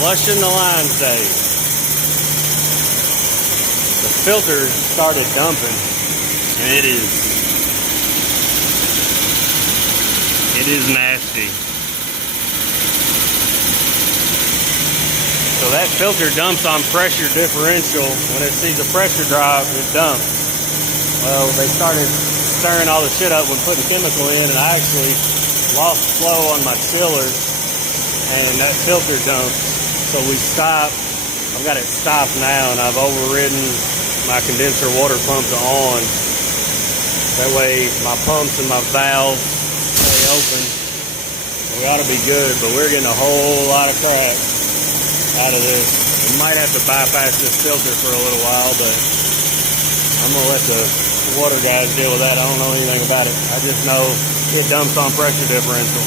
Flushing the line today. The filter started dumping, and it is nasty. So that filter dumps on pressure differential. When it sees a pressure drop, it dumps. Well, they started stirring all the shit up when putting chemical in, and I actually lost flow on my chillers, and that filter dumped. So we stopped. I've got it stopped now, and I've overridden my condenser water pump to on. That way my pumps and my valves stay open. We ought to be good, but we're getting a whole lot of crap out of this. We might have to bypass this filter for a little while, but I'm going to let the water guys deal with that. I don't know anything about it. I just know it dumps on pressure differential.